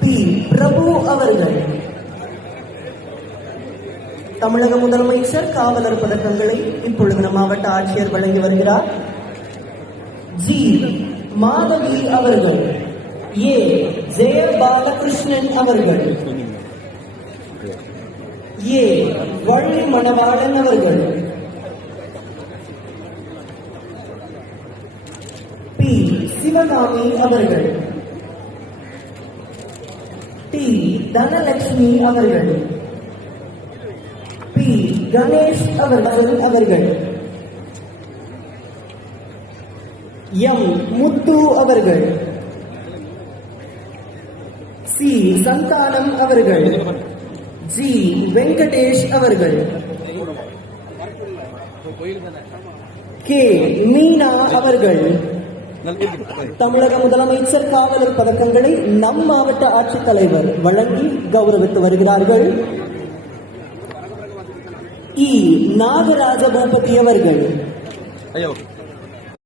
B. பிரபு அவர்கள். தமிழக முதலமைச்சர் காவலர் பதக்கங்களை இப்பொழுது மாவட்ட ஆட்சியர் வழங்கி வருகிறார். ஜி. மாதவி அவர்கள். ஏ. ஜெயபாலகிருஷ்ணன் அவர்கள். ஏ. வள்ளி மணவாளன் அவர்கள். பி. சிவகாமி அவர்கள். டி. தனலட்சுமி அவர்கள். பி. கணேஷ் அவர்கள். எம். முத்து அவர்கள். சி. சந்தானம் அவர்கள். ஜி. வெங்கடேஷ் அவர்கள். கே. மீனா அவர்கள். தமிழக முதலமைச்சர் காவலர் பதக்கங்களை நம் மாவட்ட ஆட்சித்தலைவர் வழங்கி கௌரவித்து வருகிறார்கள். இ. நாகராஜ பூபதி அவர்கள்.